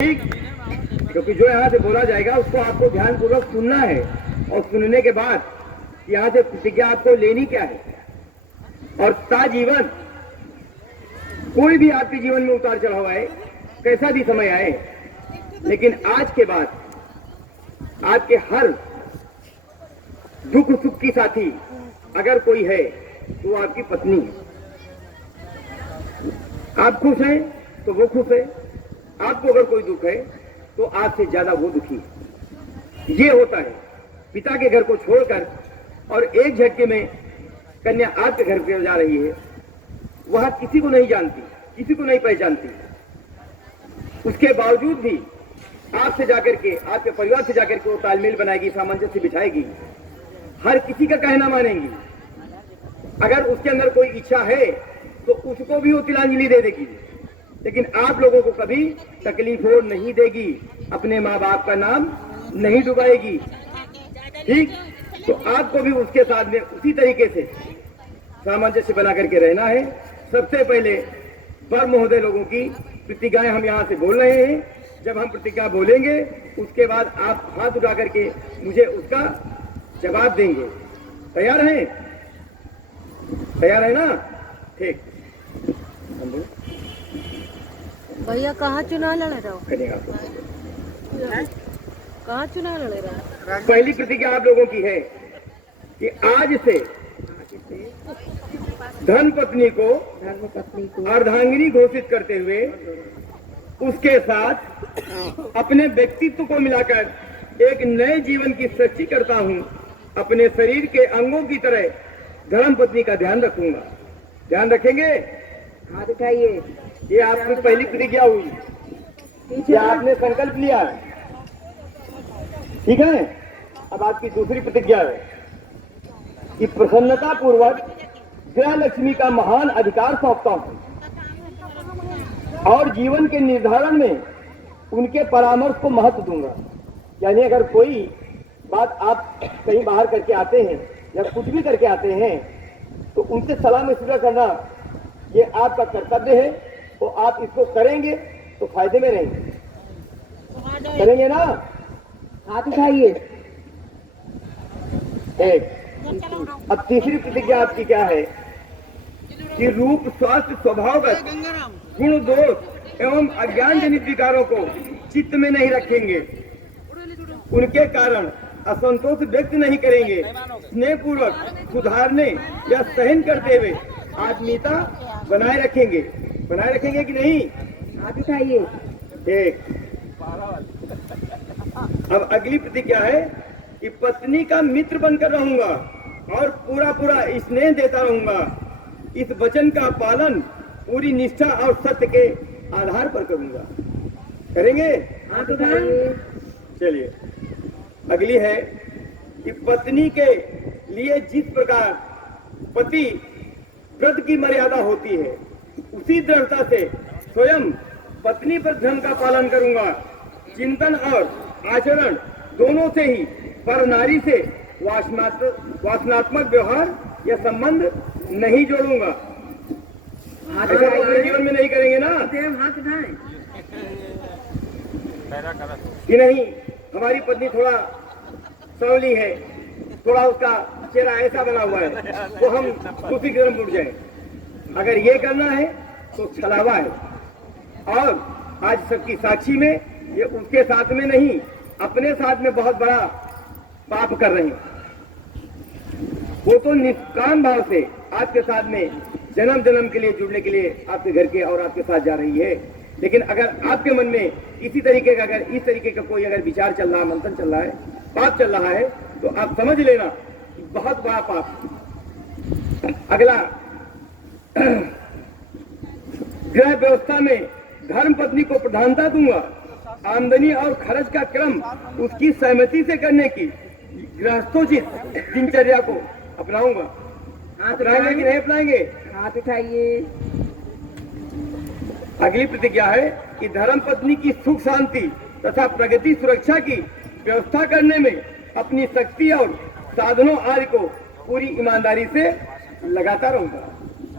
ठीक, क्योंकि जो यहाँ से बोला जाएगा उसको आपको ध्यानपूर्वक सुनना है और सुनने के बाद यहाँ से प्रतिज्ञा आपको लेनी क्या है। और ताजीवन कोई भी आपके जीवन में उतार चढ़ाव आए, कैसा भी समय आए, लेकिन आज के बाद आपके हर दुख सुख की साथी अगर कोई है तो वो आपकी पत्नी है। आप खुश हैं तो वो खुश है, आपको अगर कोई दुख है तो आपसे ज्यादा वो दुखी है। ये होता है पिता के घर को छोड़कर और एक झटके में कन्या आपके घर पे जा रही है, वह किसी को नहीं जानती, किसी को नहीं पहचानती, उसके बावजूद भी आपसे जाकर के, आपके परिवार से जाकर के वो तालमेल बनाएगी, सामंजस्य बिठाएगी, हर किसी का कहना मानेंगी। अगर उसके अंदर कोई इच्छा है तो उसको भी वो तिलांजलि दे देगी, लेकिन आप लोगों को कभी तकलीफ हो नहीं देगी, अपने माँ बाप का नाम नहीं डुबाएगी। ठीक, तो आपको भी उसके साथ में उसी तरीके से सामंजस्य बना करके रहना है। सबसे पहले वर महोदय लोगों की प्रतिज्ञाएं हम यहाँ से बोल रहे हैं। जब हम प्रतिज्ञा बोलेंगे उसके बाद आप हाथ उठा करके मुझे उसका जवाब देंगे। तैयार हैं? तैयार है ना? ठीक। भैया कहाँ चुनाव लड़ रहे हो? कहाँ चुनाव लड़ रहा है? पहली प्रतिज्ञा आप लोगों की है कि आज से धर्मपत्नी को अर्धांगिनी घोषित करते हुए उसके साथ अपने व्यक्तित्व को मिलाकर एक नए जीवन की सृष्टि करता हूँ। अपने शरीर के अंगों की तरह धर्मपत्नी का ध्यान रखूंगा। ध्यान रखेंगे? हाथ उठाइए। ये आपकी पहली प्रतिज्ञा हुई, ये आपने संकल्प लिया, ठीक है। अब आपकी दूसरी प्रतिज्ञा है कि प्रसन्नता पूर्वक गृह लक्ष्मी का महान अधिकार सौंपता हूं और जीवन के निर्धारण में उनके परामर्श को महत्व दूंगा। यानी अगर कोई बात आप कहीं बाहर करके आते हैं या कुछ भी करके आते हैं तो उनसे सलाह मशवरा करना ये आपका कर्तव्य है। तो आप इसको करेंगे तो फायदे में रहेंगे, करेंगे ना? हाथ उठाइए। एक। अब तीसरी प्रतिज्ञा आपकी क्या है कि रूप स्वास्थ्य स्वभावगत गुण दोष एवं अज्ञान जनित विकारों को चित्त में नहीं रखेंगे, उनके कारण असंतोष व्यक्त नहीं करेंगे, स्नेह पूर्वक सुधारने या सहन करते हुए आत्मीयता बनाए रखेंगे। बनाए रखेंगे कि नहीं? हाथ उठाइए। एक। अब अगली प्रतिज्ञा है कि पत्नी का मित्र बनकर रहूंगा और पूरा पूरा स्नेह देता रहूंगा। इस वचन का पालन पूरी निष्ठा और सत्य के आधार पर करूंगा। करेंगे? हाथ उठाइए। चलिए, अगली है कि पत्नी के लिए जिस प्रकार पति व्रत की मर्यादा होती है उसी दृढ़ता से स्वयं पत्नी पर धर्म का पालन करूंगा। चिंतन और आचरण दोनों से ही पर नारी से वासनात्मक व्यवहार या संबंध नहीं जोड़ूंगा। ऐसा अपने जीवन में नहीं करेंगे ना? हाथ उठाएं। कि नहीं, हमारी पत्नी थोड़ा सवली है, थोड़ा उसका चेहरा ऐसा बना हुआ है, तो हम दूसरी तरफ मुड़ जाए। अगर ये करना है तो छलावा है। और आज सबकी साक्षी में ये उसके साथ में नहीं, अपने साथ में बहुत बड़ा पाप कर रहे हैं। वो तो निष्काम भाव से आपके साथ में जन्म जन्म के लिए जुड़ने के लिए आपके घर के और आपके साथ जा रही है। लेकिन अगर आपके मन में इसी तरीके का, अगर इस तरीके का कोई अगर विचार चल रहा है, मंथन चल रहा है, पाप चल रहा है, तो आप समझ लेना कि बहुत बड़ा पाप। अगला, गृह व्यवस्था में धर्म पत्नी को प्रधानता दूंगा। आमदनी और खर्च का क्रम उसकी सहमति से करने की गृहस्थोचित दिनचर्या को अपनाऊंगा। अपनाएंगे कि नहीं अपनाएंगे? हाथ उठाइए। अगली प्रतिज्ञा है कि धर्म पत्नी की सुख शांति तथा प्रगति सुरक्षा की व्यवस्था करने में अपनी शक्ति और साधनों आदि को पूरी ईमानदारी से लगाता रहूंगा।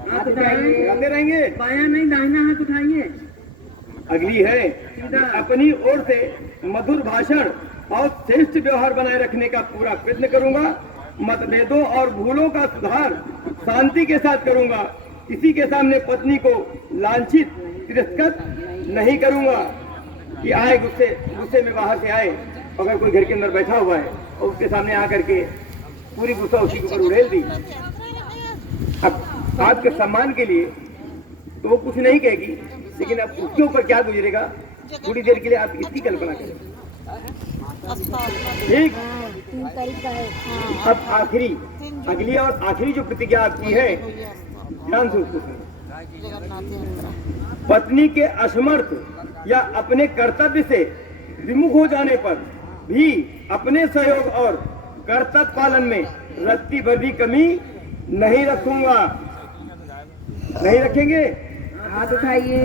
हाथ उठाइए। लगाते रहेंगे। बायां नहीं दाहिना हाथ उठाइए। अगली है कि अपनी ओर से मधुर भाषण और श्रेष्ठ व्यवहार बनाए रखने का पूरा प्रयत्न करूंगा। मतभेदों और भूलों का सुधार शांति के साथ करूंगा। किसी के सामने पत्नी को लांछित तिरस्कृत नहीं करूंगा कि आए गुस्से में बाहर से आए, अगर कोई घर के अंदर बैठा हुआ है और उसके सामने आकर के पूरी गुस्सा उसी के ऊपर उड़ेल दी। अब आपके सम्मान के लिए तो वो कुछ नहीं कहेगी, लेकिन अब उसके ऊपर क्या गुजरेगा थोड़ी देर के लिए आप इसकी कल्पना करें। ठीक, 3 तारीख का है। अब अगली और आखिरी जो प्रतिज्ञा आपकी है, ध्यान से उसको सुनिए। पत्नी के असमर्थ या अपने कर्तव्य से विमुख हो जाने पर भी अपने सहयोग और कर्तव्य पालन में रत्ती भर भी कमी नहीं रखूंगा। नहीं रखेंगे? हाथ उठाइए।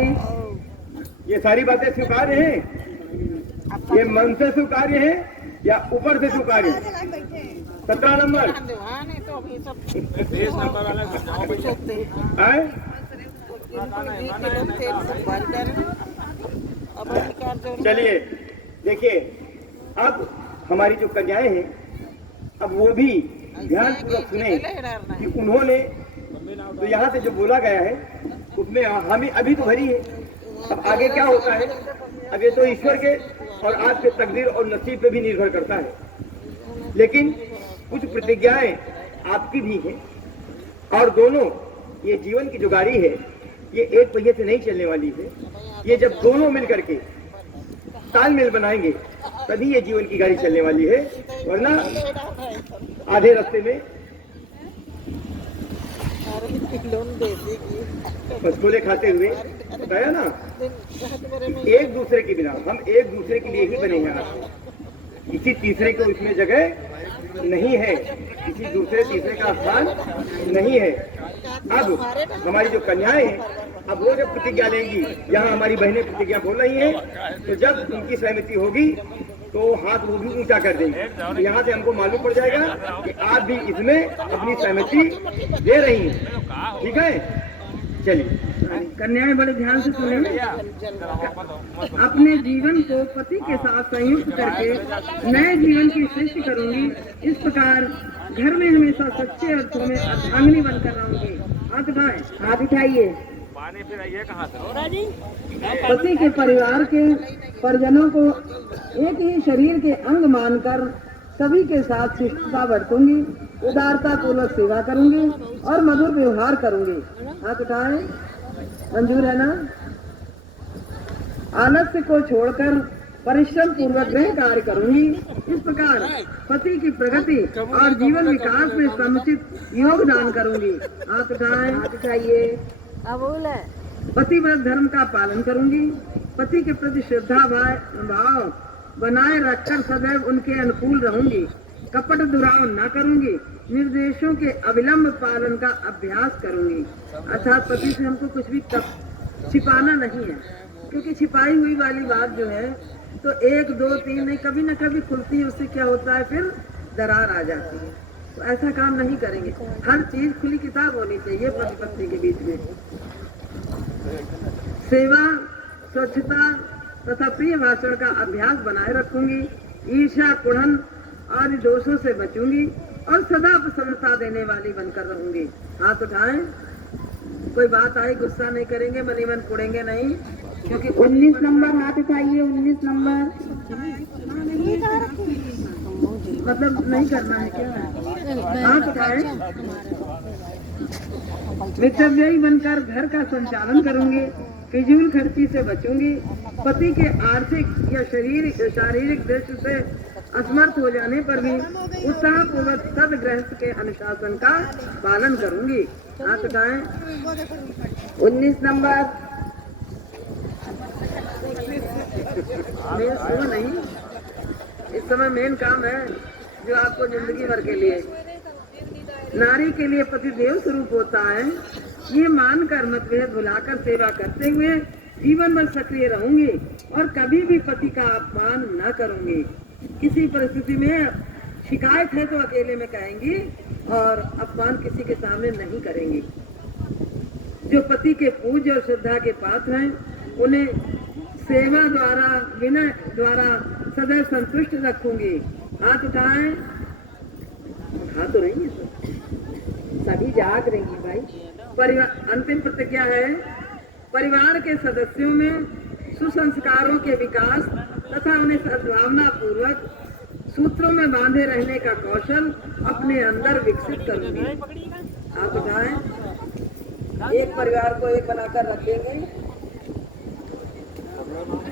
ये सारी बातें स्वीकार्य हैं? ये मन से स्वीकार्य है या ऊपर से स्वीकार्य है? 17 नंबर आए? चलिए देखिए, अब हमारी जो कन्याएं हैं, अब वो भी ध्यान पूर्वक सुने कि उन्होंने तो यहाँ से जो बोला गया है उसमें हामी अभी तो भरी है। अब आगे क्या होता है, अब ये तो ईश्वर के और आपके तकदीर और नसीब पे भी निर्भर करता है, लेकिन कुछ प्रतिज्ञाएं आपकी भी हैं और दोनों, ये जीवन की जो गाड़ी है ये एक पहिए से नहीं चलने वाली है। ये जब दोनों मिलकर के तालमेल बनाएंगे तभी ये जीवन की गाड़ी चलने वाली है, वरना आधे रास्ते में मछोले खाते हुए बताया ना, एक दूसरे के बिना हम एक दूसरे के लिए ही बने हैं। किसी तीसरे को इसमें जगह नहीं है, किसी दूसरे तीसरे का स्थान नहीं है। अब हमारी जो कन्याएं हैं, अब वो जब प्रतिज्ञा लेंगी, यहाँ हमारी बहनें प्रतिज्ञा बोल रही हैं, तो जब उनकी सहमति होगी तो हाथ वो भी ऊंचा कर देंगे। तो यहाँ से हमको मालूम पड़ जाएगा कि आप भी इसमें अपनी सहमति दे रही हैं। ठीक है, चलिए कन्याएं बड़े ध्यान से सुने। अपने जीवन को पति के साथ संयुक्त करके नए जीवन की सृष्टि करूंगी। इस प्रकार घर में हमेशा सच्चे अर्थों में अर्धांगिनी बनकर रहूंगी। हाथ उठाएं। हाथ उठाइए। पति के परिवार के परिजनों को एक ही शरीर के अंग मानकर सभी के साथ शिष्टता बरतूंगी, उदारता पूर्वक सेवा करूंगी और मधुर व्यवहार करूंगी। हाथ उठाएं। मंजूर है ना? आलस्य को छोड़कर परिश्रम पूर्वक गृह कार्य करूंगी। इस प्रकार पति की प्रगति और जीवन विकास में समुचित योगदान करूंगी। हाथ उठाएं। हाथ उठाइए। पतिव्रत धर्म का पालन करूंगी। पति के प्रति श्रद्धा भाव बनाए रखकर सदैव उनके अनुकूल रहूंगी। कपट दुराव न करूंगी। निर्देशों के अविलंब पालन का अभ्यास करूंगी। अर्थात पति से हमको कुछ भी छिपाना नहीं है, क्योंकि छिपाई हुई वाली बात जो है तो 1, 2, 3 नहीं, कभी न कभी खुलती है। उससे क्या होता है, फिर दरार आ जाती है। तो ऐसा काम नहीं करेंगे। हर चीज खुली किताब होनी चाहिए पति पत्नी के बीच में। सेवा, स्वच्छता तथा प्रिय भाषण का अभ्यास बनाए रखूंगी। ईर्ष्या, कुढ़न आदि दोषों से बचूंगी और सदा प्रसन्नता देने वाली बनकर रहूंगी। हाथ उठाएं। कोई बात आई गुस्सा नहीं करेंगे, मनी मन कुड़ेंगे नहीं, क्योंकि 19 नंबर हाथ उठाइए। 19 नंबर मतलब नहीं करना है क्या? हाथ उठाएं। मितव्ययी बनकर घर का संचालन करूंगी। फिजूल खर्ची से बचूंगी। पति के आर्थिक या शारीरिक दृष्टि से असमर्थ हो जाने पर भी उत्साह पूर्वक सदगृहस्थ के अनुशासन का पालन करूंगी। हाथ उठाएं। 19 नंबर नहीं, इस समय मेन काम है जो आपको जिंदगी भर के लिए, नारी के लिए पति देव स्वरूप होता है। ये मानकर मतभेद भुलाकर सेवा करते हुए जीवन भर सक्रिय रहूंगी और कभी भी पति का अपमान न करूंगी। किसी परिस्थिति में शिकायत है तो अकेले में कहेंगी और अपमान किसी के सामने नहीं करेंगी। जो पति के पूज्य और श्रद्धा के पात्र हैं उन्हें सेवा द्वारा विनय द्वारा सदैव संतुष्ट रखूंगी। हाथ उठाएं। उठा तो रही है सभी जाग रही है भाई। परिवार अंतिम प्रतिज्ञा है, परिवार के सदस्यों में सुसंस्कारों के विकास तथा उन्हें सद्भावना पूर्वक सूत्रों में बांधे रहने का कौशल अपने अंदर विकसित करूंगी। आप बताएं, एक परिवार को एक बनाकर रखेंगे।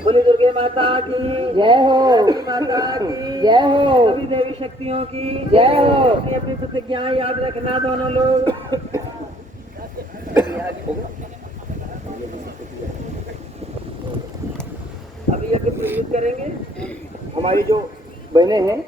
बोली दुर्गे माता की जय हो, काली माता की जय हो, सभी देवी शक्तियों की जय हो। अपनी अपनी प्रतिज्ञाएं याद रखना दोनों लोग। अभी यज्ञ प्रयुक्त करेंगे। हमारी जो बहनें हैं